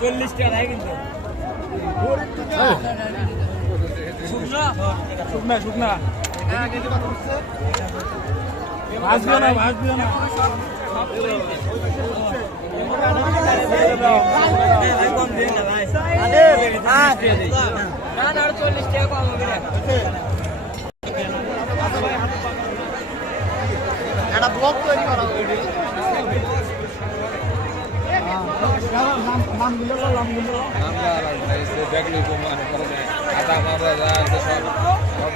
40 টাকা নাই কিন্তু শুকনা শুকনা শুকনা ভাজবিও না ভাজবিও না কম দিন না ভাই আরে হ্যাঁ না না 40 টাকা কম হবে এটা ব্লক তৈরি করা হবে নাম দেখলি আধা মারা যায় সব